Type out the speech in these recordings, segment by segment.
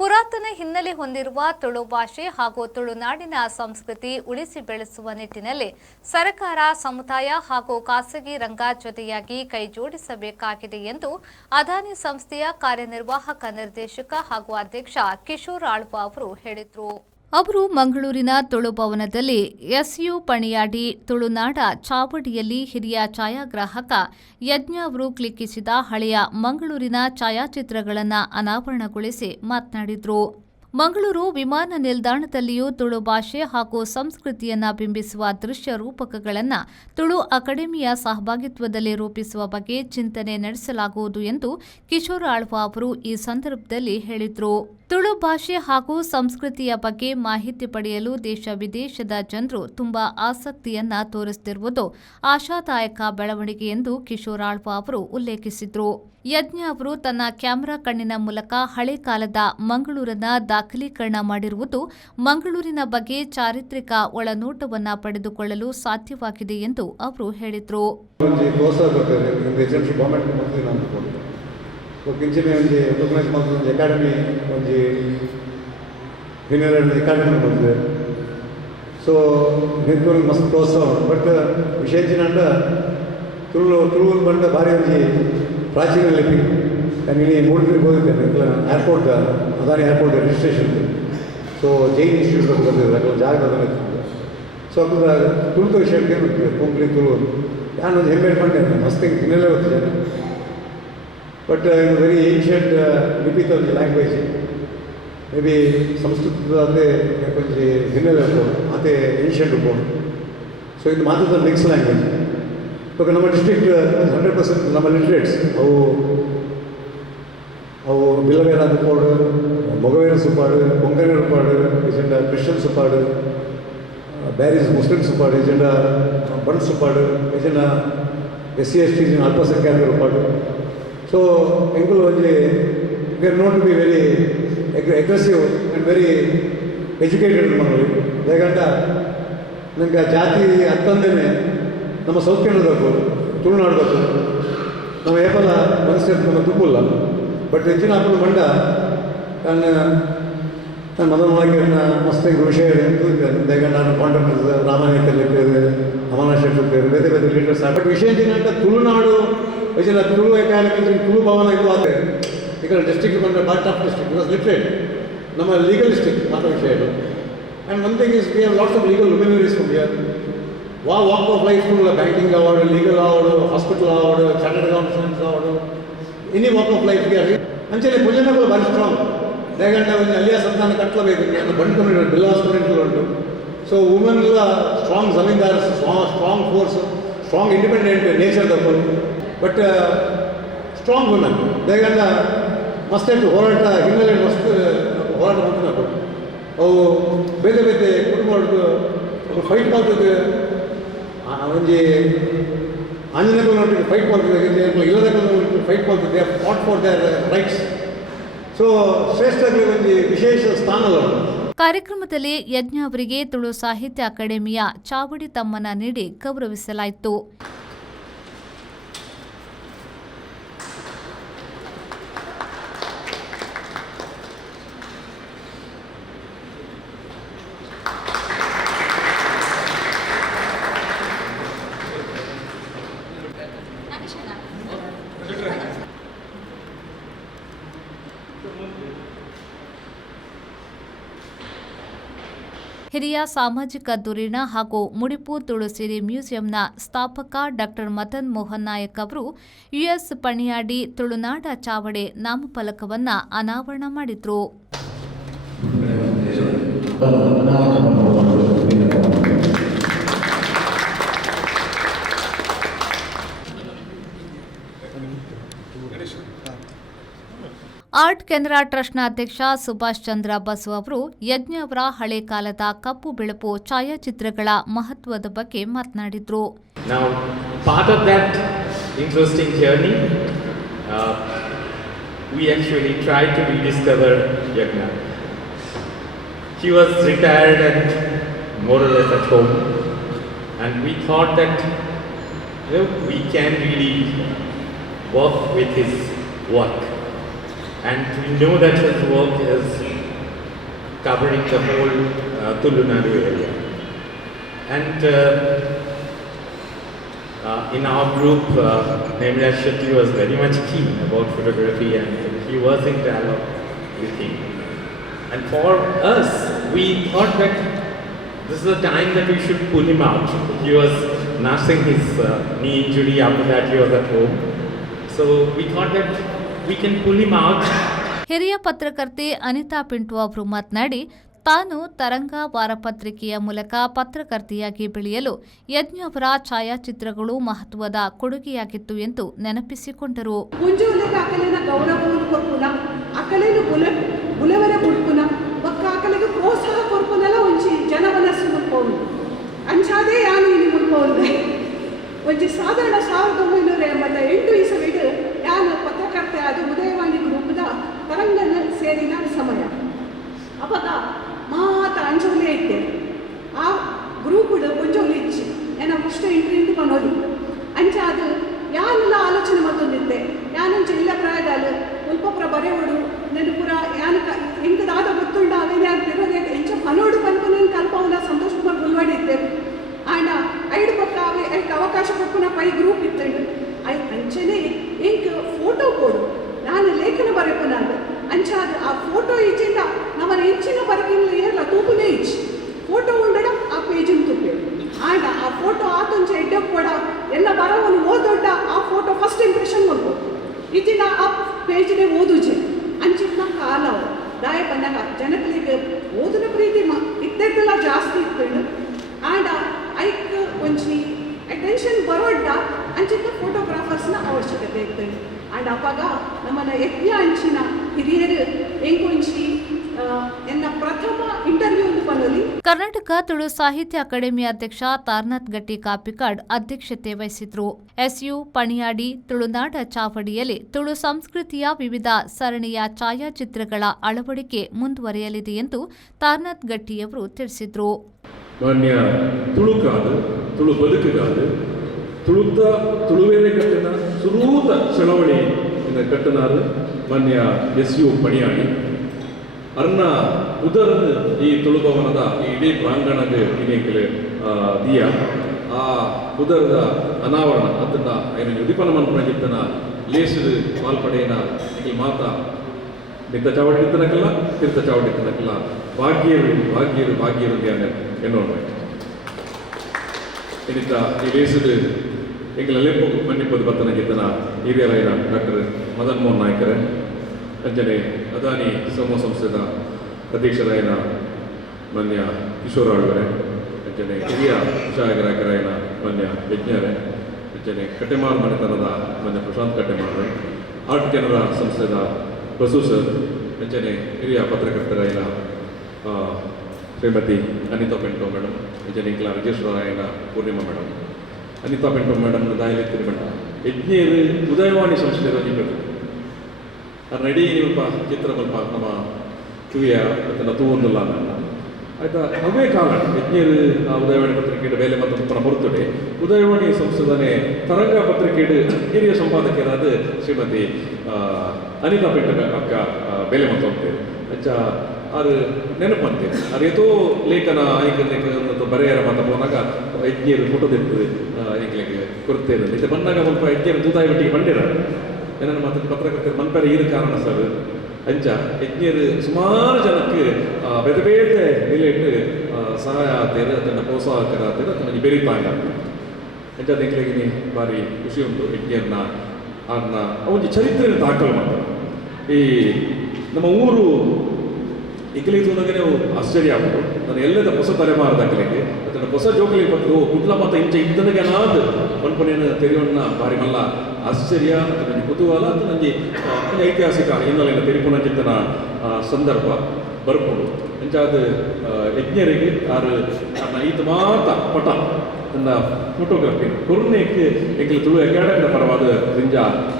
ಪುರಾತನ ಹಿನ್ನೆಲೆ ಹೊಂದಿರುವ ತುಳು ಭಾಷೆ ಹಾಗೂ ತುಳುನಾಡಿನ ಸಂಸ್ಕೃತಿ ಉಳಿಸಿ ಬೆಳೆಸುವ ನಿಟ್ಟಿನಲ್ಲಿ ಸರ್ಕಾರ, ಸಮುದಾಯ ಹಾಗೂ ಖಾಸಗಿ ರಂಗ ಜೊತೆಯಾಗಿ ಕೈಜೋಡಿಸಬೇಕಾಗಿದೆ ಎಂದು ಅದಾನಿ ಸಂಸ್ಥೆಯ ಕಾರ್ಯನಿರ್ವಾಹಕ ನಿರ್ದೇಶಕ ಹಾಗೂ ಅಧ್ಯಕ್ಷ ಕಿಶೋರ್ ಆಳ್ವ ಅವರು ಹೇಳಿದರು. ಅವರು ಮಂಗಳೂರಿನ ತುಳು ಭವನದಲ್ಲಿ ಎಸ್ಯು ಪಣಿಯಾಡಿ ತುಳುನಾಡ ಚಾವಡಿಯಲ್ಲಿ ಹಿರಿಯ ಛಾಯಾಗ್ರಾಹಕ ಯಜ್ಞ ಅವರು ಕ್ಲಿಕ್ಕಿಸಿದ ಹಳೆಯ ಮಂಗಳೂರಿನ ಛಾಯಾಚಿತ್ರಗಳನ್ನು ಅನಾವರಣಗೊಳಿಸಿ ಮಾತನಾಡಿದರು. ಮಂಗಳೂರು ವಿಮಾನ ನಿಲ್ದಾಣದಲ್ಲಿಯೂ ತುಳು ಭಾಷೆ ಹಾಗೂ ಸಂಸ್ಕೃತಿಯನ್ನು ಬಿಂಬಿಸುವ ದೃಶ್ಯ ರೂಪಕಗಳನ್ನು ತುಳು ಅಕಾಡೆಮಿಯ ಸಹಭಾಗಿತ್ವದಲ್ಲಿ ರೂಪಿಸುವ ಬಗ್ಗೆ ಚಿಂತನೆ ನಡೆಸಲಾಗುವುದು ಎಂದು ಕಿಶೋರ್ ಆಳ್ವ ಅವರು ಈ ಸಂದರ್ಭದಲ್ಲಿ ಹೇಳಿದರು. ತುಳು ಭಾಷೆ ಹಾಗೂ ಸಂಸ್ಕೃತಿಯ ಬಗ್ಗೆ ಮಾಹಿತಿ ಪಡೆಯಲು ದೇಶ ವಿದೇಶದ ಜನರು ತುಂಬಾ ಆಸಕ್ತಿಯನ್ನ ತೋರಿಸುತ್ತಿರುವುದು ಆಶಾದಾಯಕ ಬೆಳವಣಿಗೆ ಎಂದು ಕಿಶೋರ್ ಆಳ್ವ ಅವರು ಉಲ್ಲೇಖಿಸಿದರು. ಯಜ್ಞ ಅವರು ತನ್ನ ಕ್ಯಾಮೆರಾ ಕಣ್ಣಿನ ಮೂಲಕ ಹಳೆ ಕಾಲದ ಮಂಗಳೂರನ್ನ ದಾಖಲೀಕರಣ ಮಾಡಿರುವುದು ಮಂಗಳೂರಿನ ಬಗ್ಗೆ ಚಾರಿತ್ರಿಕ ಒಳನೋಟವನ್ನು ಪಡೆದುಕೊಳ್ಳಲು ಸಾಧ್ಯವಾಗಿದೆ ಎಂದು ಅವರು ಹೇಳಿದರು. ಕಿಂಚಿನ ಒಂದು ಟೂರ್ನಮೆಂಟ್ ಮತ್ತು ಒಂದು ಅಕಾಡೆಮಿ ಒಂದು ಹಿನ್ನೆಲೆ ಅಕಾಡೆಮಿ ಬಂದಿದೆ. ಸೊ ನಿಂತು ಮಸ್ತ್ ಪ್ರೋತ್ಸಾಹ ಬಟ್ ವಿಶೇಷ ತುಳು ಬಂದ ಭಾರಿ ಒಂದು ಪ್ರಾಚೀನ ಲಿಪಿ ನಾನು ಇಲ್ಲಿ ಮೂಡಿಗೆ ಹೋಗಿದ್ದೇನೆ airport Adani airport registration. So Jain institute ಬಂದಿದೆ ಅక్కడ ಜಾಗದಲ್ಲಿ. ಸೊ ಅದರ ತುಳು ವಿಷಯಕ್ಕೆ ಕೊಂಕಣಿ ತುಳು ನಾನೊಂದು ಹೆಮ್ಮೆ ಇಟ್ಕೊಂಡೆ ಮಸ್ತ್ ಹಿನ್ನೆಲೆ ಹೋಗ್ತಿದ್ದೆ. But in a very ancient ಲಿಪಿ of the language, maybe ಸಂಸ್ಕೃತದ ಕೊಂಚ ಹಿನ್ನೆಲೆ ಇರ್ಬೋದು, ಅದೇ ಏನ್ಷಿಯಂಟ್ ಇರ್ಬೋದು. ಸೊ ಇದು ಮಾತಾಡೋದು ಮಿಕ್ಸ್ ಲ್ಯಾಂಗ್ವೇಜ್. ಇವಾಗ ನಮ್ಮ ಡಿಸ್ಟ್ರಿಕ್ಟ್ 100% ನಮ್ಮ ಲಿಟ್ರೇಟ್ಸ್ ಅವು ಬಿಲ್ಲವೇರ ಸುಪ್ಪಾಡು, ಮೊಗವೇರ ಸುಪ್ಪಾಡು, ಕೊಂಕಣಿ ಸುಪ್ಪಾಡು, ಇಜೆಂಡ ಕ್ರಿಶ್ಚಿಯನ್ ಸುಪ್ಪಾಡು, ಬ್ಯಾರೀಸ್ ಮುಸ್ಲಿಂ ಸುಪ್ಪಾಡು, ಇಜೆಂಡ ಬಂಡ್ ಸುಪ್ಪಾಡು, ಇಜೆಂಡ SC/ST ಅಲ್ಪಸಂಖ್ಯಾತರ ಸುಪ್ಪಾಡು. So, Engul we are known to be very aggressive and very educated Mangali. Leganda ನಂಗೆ ಜಾತಿ ಹತ್ತಂದೇ ನಮ್ಮ ಸೌತ್ ಕನ್ನಡದವರು ತುಳುನಾಡಬೇಕು ನಮ್ಮ ಏಪಲ ಮನಸ್ಸು ನಮ್ಮ ತುಪ್ಪಲ್ಲ. ಬಟ್ ಹೆಚ್ಚಿನ ಹಾಕೊಂಡು ಮಂಡ ನಾನು ಮೊದಲು ಒಳಗೆ ಮಸ್ತ್ ವಿಷಯ ದೇಗಂಡ ನಾನು ಕಾಂಟ್ರಾಕ್ಟರ್ಸ್ ರಾಮಾಯಣದಲ್ಲಿ ಅಮನಾಶಕ್ತಿ ಬೇರೆ ಬೇರೆ ಲೀಡರ್ಸ್. ಬಟ್ ವಿಷಯ ಏನಂటే ತುಳುನಾಡು ಇದೆಲ್ಲ ತುಳು ಅಕಾಡೆಮಿ ತುಳು ಭವನ ಇದು ಆದರೆ ಈಗ ಡಿಸ್ಟ್ರಿಕ್ಟ್ ಬಂದರೆ part of district because literate ನಮ್ಮ ಲೀಗಲ್ ಡಿಸ್ಟ್ರಿಕ್ಟ್ ಮಾತ್ರ ವಿಷಯ ಇದು. And one thing is we have lots of legal luminaries from here. Walk of life banking award, legal award, hospital award, chartered accountants award, any walk of life ಅಂಚನೆ ಭುಜನಗಳು ಭಾರಿ strong. ಯಾಕಂದರೆ ಒಂದು ಅಲ್ಲಿಯ ಸಂತಾನ ಕಟ್ಟಲೇಬೇಕು ಅಂತ ಬಂಡ್ ಕಮ್ಯುನಿಟಿ ಬಿಲ್ಲಾಸ್ ಕಮ್ಯುನಿಟಿಗಳು ಉಂಟು. ಸೊ ವುಮೆನ್ ಎಲ್ಲ strong zamindars, strong force, strong independent nature ತಗೊಂಡು ಬಟ್ ಸ್ಟ್ರಾಂಗ್ ವುಮೆನ್ ಬೇಗಂಡ ಮಸ್ತ್ ಹೋರಾಟ ಹಿನ್ನೆಲೆ ಮಸ್ತ್ ಹೋರಾಟ ಮಾಡ್ತಾರೆ. ಅವು ಬೇರೆ ಬೇರೆ ಕುಟುಂಬ ಫೈಟ್ ಮಾಡ್ತದೆ. ಒಂದು ಆಂಜನೇಯ ಫೈಟ್ ಮಾಡ್ತದೆ, ಇಲ್ಲದ ಫೈಟ್ ಮಾಡ್ತದೆ, fight for their rights. So ಶ್ರೇಷ್ಠರಿಗೆ ಒಂದು ವಿಶೇಷ ಸ್ಥಾನ ಅಲ್ಲ. ಕಾರ್ಯಕ್ರಮದಲ್ಲಿ ಯಜ್ಞ ಅವರಿಗೆ ತುಳು ಸಾಹಿತ್ಯ ಅಕಾಡೆಮಿಯ ಚಾವಡಿ ತಮ್ಮನ ನೀಡಿ ಗೌರವಿಸಲಾಯಿತು. ಹಿರಿಯ ಸಾಮಾಜಿಕ ಧುರೀಣ ಹಾಗೂ ಮುಡಿಪು ತುಳು ಸಿರಿ ಮ್ಯೂಸಿಯಂನ ಸ್ಥಾಪಕ ಡಾಕ್ಟರ್ ಮದನ್ ಮೋಹನ್ ನಾಯಕ್ ಅವರು ಯುಎಸ್ ಪಣಿಯಾಡಿ ತುಳುನಾಡ ಚಾವಡೆ ನಾಮಫಲಕವನ್ನು ಅನಾವರಣ ಮಾಡಿದರು. ಆರ್ಟ್ ಕೆನರಾ ಟ್ರಸ್ಟ್ನ ಅಧ್ಯಕ್ಷ ಸುಭಾಷ್ ಚಂದ್ರ ಬಸು ಅವರು ಯಜ್ಞ ಅವರ ಹಳೆ ಕಾಲದ ಕಪ್ಪು ಬೆಳಪು ಛಾಯಾಚಿತ್ರಗಳ ಮಹತ್ವದ ಬಗ್ಗೆ ಮಾತನಾಡಿದರು. Now, part of that interesting journey, we actually tried to rediscover Yagna. He was retired and more or less at home, and we thought that we can really work with his work. And we know that his work is covering the whole Tulunadu area. And in our group, Nemraj Shetty was very much keen about photography, and he was in dialogue with him. And for us, we thought that this is the time that we should pull him out. He was nursing his knee injury. After that, he was at home. So we thought that we can pull him out. ಹಿರಿಯ ಪತ್ರಕರ್ತೆ ಅನಿತಾ ಪಿಂಟು ಅವರು ಮಾತನಾಡಿ, ತಾನು ತರಂಗ ವಾರಪತ್ರಿಕೆಯ ಮೂಲಕ ಪತ್ರಕರ್ತೆಯಾಗಿ ಬೆಳೆಯಲು ಯಜ್ಞ ಅವರ ಛಾಯಾಚಿತ್ರಗಳು ಮಹತ್ವದ ಕೊಡುಗೆಯಾಗಿತ್ತು ಎಂದು ನೆನಪಿಸಿಕೊಂಡರು. ಪ್ರೋತ್ಸಾಹ ಕೊರ್ಪುನಲ್ಲ ಒಂಜಿ ಜನಮನಸ್ಸು ಮುಲ್ಪೋಡು ಅಂಚಾದೇ ಯಾನು ಇಲ್ಲಿ ಮುಲ್ಪೋಲ್ದೆ ಒಂಜಿ ಸಾಧಾರಣ 1988 ಇಸವಿಡು ಯಾನು ಪತ್ರಕರ್ತೆ ಅದು ಉದಯವಾಣಿ ಗ್ರೂಪ್ದ ತರಂಗನ ಸೇರಿನ ಸಮಯ ಅವಾಗ ಮಾತ ಅಂಚೋಲೆ ಇದ್ದೆ ಆ ಗ್ರೂಪ್ಡ್ ಒಂಜೋಲಿ ಇಚ್ಚಿ ಏನ ಫಸ್ಟ್ ಎಂಟ್ರಿ ಪನೋಲಿ ಅಂಚ ಅದು ಯಾನೆಲ್ಲ ಆಲೋಚನೆ ಮತ್ತೊಂದಿದ್ದೆ ಯಾನಂಚ ಇಲ್ಲ ಪ್ರಾಯದಾಲು ಉಲ್ಪಪ್ರ ಬರೆಯೋಡು ನೆನಪುರ ಯಾನಕ ಎಂಕದಾದ ಗೊತ್ತುಂಡ ಅವೇನೇ ಆಗ್ತಿರೋದೇ ಎಂಚ ಪನೋಡು ಪನ್ಪನೇನು ಕಲ್ಪವನ ಸಂತೋಷ್ ಕುಮಾರ್ ಗುಲ್ವಾಡಿದ್ದೆ ಆಂಡ ಐದು ಪಕ್ಕ ಅವೇ ಐಕ್ ಅವಕಾಶ ಕೊಪ್ಪುನ ಪೈ ಗ್ರೂಪ್ ಇತ್ತಂಡು ಐ ಅಂಚನೆ ಎಂಕ್ ಫೋಟೋ ಕೊಡು ನಾನು ಲೇಖನ ಬರೆಪುನಾಗ ಅಂಚ ಅದು ಆ ಫೋಟೋ ಇಚ್ಚಿಂದ ನಮ್ಮನ ಹೆಚ್ಚಿನ ಬರಕಿಲ್ಲ ಏರಲ್ಲ ತೂಪುನೇ ಇಚ್ಚಿ ಫೋಟೋ ಉಂಡಡ ಆ ಪೇಜಿನ ತುಪ್ಪೆ ಆಂಡ ಆ ಫೋಟೋ ಆತೊಂಚ ಎಡ್ಡೆ ಕೂಡ ಎಲ್ಲ ಬರವನು ಓದೊಡ್ಡ ಆ ಫೋಟೋ ಫಸ್ಟ್ ಇಂಪ್ರೆಷನ್ ಮಾಡ್ಬೋದು ಇಚ್ಚಿನ ಆ ಪೇಜ್ನೆ ಓದುಜೆ ಅಂಚಿನ ಕಾಲವು ದಾಯ ಬಂದಾಗ ಜನಗಳಿಗೆ ಓದಿನ ಪ್ರೀತಿ ಇತ್ತೆಲ್ಲ ಜಾಸ್ತಿ ಇತ್ತು ಆಂಡ ಐಕ್ ಒಂಚಿ ಅಟೆನ್ಷನ್ ಬರೋಡ್ಡ ಅಂಚಿನ ಫೋಟೋಗ್ರಾಫರ್ಸ್ನ ಅವಶ್ಯಕತೆ ಇತ್ತು ಆಂಡ್ ಅವಾಗ ನಮ್ಮನ್ನ ಯಜ್ಞ ಅಂಚಿನ ಹಿರಿಯರು ಎಂಕೊಂಚಿ ಎನ್ನ ಪ್ರಥಮ ಇಂಟರ್ವ್ಯೂ ಪನೋಲಿ. ಕರ್ನಾಟಕ ತುಳು ಸಾಹಿತ್ಯ ಅಕಾಡೆಮಿ ಅಧ್ಯಕ್ಷ ತಾರನಾಥ್ ಗಟ್ಟಿ ಕಾಪಿಕಾಡ್ ಅಧ್ಯಕ್ಷತೆ ವಹಿಸಿದ್ರು. ಎಸ್ಯು ಪಣಿಯಾಡಿ ತುಳುನಾಡ ಚಾವಡಿಯಲ್ಲಿ ತುಳು ಸಂಸ್ಕೃತಿಯ ವಿವಿಧ ಸರಣಿಯ ಛಾಯಾಚಿತ್ರಗಳ ಅಳವಡಿಕೆ ಮುಂದುವರೆಯಲಿದೆ ಎಂದು ತಾರನಾಥ್ ಗಟ್ಟಿಯವರು ತಿಳಿಸಿದರು. ಮಾನ್ಯ ತುಳುಕಾದು ತುಳು ಬದುಕುಗಾದು ತುಳುತ್ತ ತುಳುವೇರೆ ಕಟ್ಟಿನ ಸುರೂತ ಚಳವಳಿ ಕಟ್ಟನಾರು ಮಾನ್ಯ ಎಸ್ಯು ಪಣಿಯಾಡಿ ಅರ್ನ ಉದರ್ನ ಈ ತುಳುಭವನದ ಈ ಇಡೀ ಪ್ರಾಂಗಣದ ಇನ್ನೇಕಲೆ ದಿಯ ಆ ಉದರದ ಅನಾವರಣ ಅದನ್ನ ಏನು ಉದಿಪನ ಮನ್ಪಣಗಿತ್ತನ ಲೇಸು ಮಾಲ್ಪಡೆಯನ ಇಲ್ಲಿ ಮಾತ ನಿಂತ ಚಾವಡಿತ್ತನಕಲ್ಲ ತೀರ್ಥ ಚಾವಡಿತ್ತನಕಲ್ಲ ಭಾಗ್ಯರು ಎನ್ನೋಣ ಇನ್ನಿತ್ತ ಈ ಲೇಸು ಎಂಗಲಲ್ಲೇ ಮನ್ನಿಪ್ಪದು ಬತ್ತನಗಿತ್ತನ ಹಿರಿಯರಾಯನ ಡಾಕ್ಟರ್ ಮದನ್ ಮೋಹನ್ ನಾಯ್ಕರೇ ಅಂಜನೆ ಅದಾನಿ ಸಮೂಹ ಸಂಸ್ಥೆದ ಅಧ್ಯಕ್ಷರಾಯನ ಮಾನ್ಯ ಕಿಶೋರ್ ಆಳ್ವರೆ ಅಂಜನೆ ಹಿರಿಯ ಛಾಯಾಗ್ರಾಹಕರಾಯನ ಮಾನ್ಯ ಯಜ್ಞರೇ ಅಂಜನೆ ಕಟ್ಟೆಮಾರ್ ಮನೆತನದ ಮಾನ್ಯ ಪ್ರಶಾಂತ್ ಕಟ್ಟೆಮಾರ್ ಆರ್ಟ್ ಜನರ ಸಂಸ್ಥೆದ ಬಸು ಸರ್ ಅಂಜನೆ ಹಿರಿಯ ಪತ್ರಕರ್ತರಾಯನ ಶ್ರೀಮತಿ ಅನಿತಾ ಪಿಂಟೋ ಮೇಡಮ್ ಅಂಜನೆ ಇಂಕ್ಲ ವಿಜಯೇಶ್ವರಾಯನ ಪೂರ್ಣಿಮಾ ಮೇಡಮ್ ಅನಿತಾ ಪಿಂಟೋ ಮೇಡಮ್ ದಾಯಲೆತ್ತಿರಿ ಮೇಡಮ್ ಯಜ್ಞರು ಉದಯವಾಣಿ ಸಂಸ್ಥೆ ರಚಿಬೇಕು ನಡಿ ನೀವು ಚಿತ್ರ ಸ್ವಲ್ಪ ನಮ್ಮ ಕಿವಿಯ ಅದನ್ನು ತೂವೊಂದಿಲ್ಲ ಆಯ್ತಾ ಅವೇ ಕಾಲ ಯಜ್ಞರು ಉದಯವಾಣಿ ಪತ್ರಿಕೆയുടെ ಬೇಲೆ ಮತ್ತು ಪರ ಹೊರತುಡೆ ಉದಯವಾಣಿ ಸಂಸ್ಥೆದನೆ ತರಂಗ ಪತ್ರಿಕೆയുടെ ಹಿರಿಯ ಸಂಪಾದಕರಾದ ಶ್ರೀಮತಿ ಅನಿತಾ ಪಿಂಟ ಅಕ್ಕ ಬೇಲೆ ಮತ್ತು ಹೋಗ್ತೇವೆ ಅಚ್ಚ ಅದು ನೆನಪಂತೆ ಅದು ಏತೋ ಲೇಖನ ಆಯ್ಕೆ ಬರೆಯರ ಮಾತ ಹೋದಾಗ ಯಜ್ಞರು ಫೋಟೋ ತೆಗೆದು ಎಂಗ್ಲಿಗೆ ಕೊಡ್ತೇವೆ ಇದು ಬಂದಾಗ ಸ್ವಲ್ಪ ಯಜ್ಞರು ತೂತಾಯಿ ಬಿಟ್ಟಿಗೆ ಬಂದಿರ ಏನನ್ನು ಮತ್ತು ಪತ್ರಕರ್ತರು ಮನ್ಪರ ಈರು ಕಾರಣ ಸರ್ ಅಂಚ ಯಜ್ಞರು ಸುಮಾರು ಜನಕ್ಕೆ ಬೇರೆ ಬೇರೆ ನಿಲೆಟ್ಟು ಸಹಾಯ ಆಗ್ತೇವೆ ಅದನ್ನು ಪ್ರೋತ್ಸಾಹಕರ ಆಗ್ತೇವೆ ಅದನ್ನು ಬೆರೀತಾಗ ಅಂಚ ಅದಕ್ಕೆ ಭಾರಿ ಖುಷಿ ಉಂಟು ಯಜ್ಞರನ್ನ ಅದನ್ನ ಒಂದು ಚರಿತ್ರೆಯನ್ನು ದಾಖಲು ಮಾಡ್ತಾರೆ. ಈ ನಮ್ಮ ಊರು ಇಕ್ಕಲಿಗೆ ತೋನಾಗೇ ಆಶ್ಚರ್ಯ ಆಗ್ಬೋದು ನಾನು ಎಲ್ಲದ ಹೊಸ ತಲೆಮಾರದ ಅಕ್ಕಲಿಗೆ ಅದನ್ನು ಹೊಸ ಜೋಕಲಿ ಬಂದು ಕುಡ್ಲ ಮಾತ ಇಂಚ ಇದ್ದನಿಗೆ ನಾದು ಮನ್ಪನೇನು ತೆರೆಯೋಣ ಭಾರಿ ಮಲ್ಲ ಆಶ್ಚರ್ಯ ಅದು ನನಗೆ ಕುತೂಹಲ ಅದು ನನಗೆ ಐತಿಹಾಸಿಕ ಹಿನ್ನೆಲೆಯನ್ನು ತೆರಿಪುಣ ಚಿಂತನ ಸಂದರ್ಭ ಬರ್ಬೋದು ಅಂಚಾದ ಯಜ್ಞರಿಗೆ ಆರು ಐದು ಮಾತ ಪಟ ನನ್ನ ಫೋಟೋಗ್ರಫಿ ಕೊರೋನೆಗೆ ಎಂಕಲು ತುಳು ಅಕಾಡೆಮಿಯ ಪರವಾದ ರಿಂಜ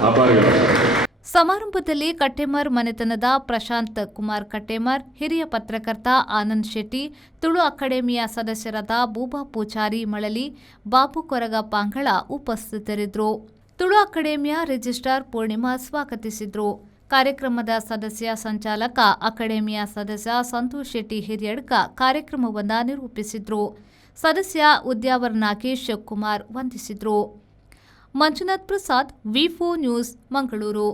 ಆಭಾರಿಗಳು. ಸಮಾರಂಭದಲ್ಲಿ ಕಟ್ಟೆಮರ್ ಮನೆತನದ ಪ್ರಶಾಂತ್ ಕುಮಾರ್ ಕಟ್ಟೆಮರ್, ಹಿರಿಯ ಪತ್ರಕರ್ತ ಆನಂದ್ ಶೆಟ್ಟಿ, ತುಳು ಅಕಾಡೆಮಿಯ ಸದಸ್ಯರಾದ ಬೂಬಾ ಪೂಜಾರಿ ಮಳಲಿ, ಬಾಬು ಕೊರಗ ಪಾಂಗಳ ಉಪಸ್ಥಿತರಿದ್ದರು. ತುಳು ಅಕಾಡೆಮಿಯ ರಿಜಿಸ್ಟ್ರಾರ್ ಪೂರ್ಣಿಮಾ ಸ್ವಾಗತಿಸಿದ್ರು. ಕಾರ್ಯಕ್ರಮದ ಸದಸ್ಯ ಸಂಚಾಲಕ ಅಕಾಡೆಮಿಯ ಸದಸ್ಯ ಸಂತೋಷ್ ಶೆಟ್ಟಿ ಹಿರಿಯಡ್ಕ ಕಾರ್ಯಕ್ರಮವನ್ನು ನಿರೂಪಿಸಿದ್ರು. ಸದಸ್ಯ ಉದ್ಯಾವರ ನಾಗೇಶ್ ಕುಮಾರ್ ವಂದಿಸಿದ್ರು. ಮಂಜುನಾಥ್ ಪ್ರಸಾದ್, ವಿ4 ನ್ಯೂಸ್, ಮಂಗಳೂರು.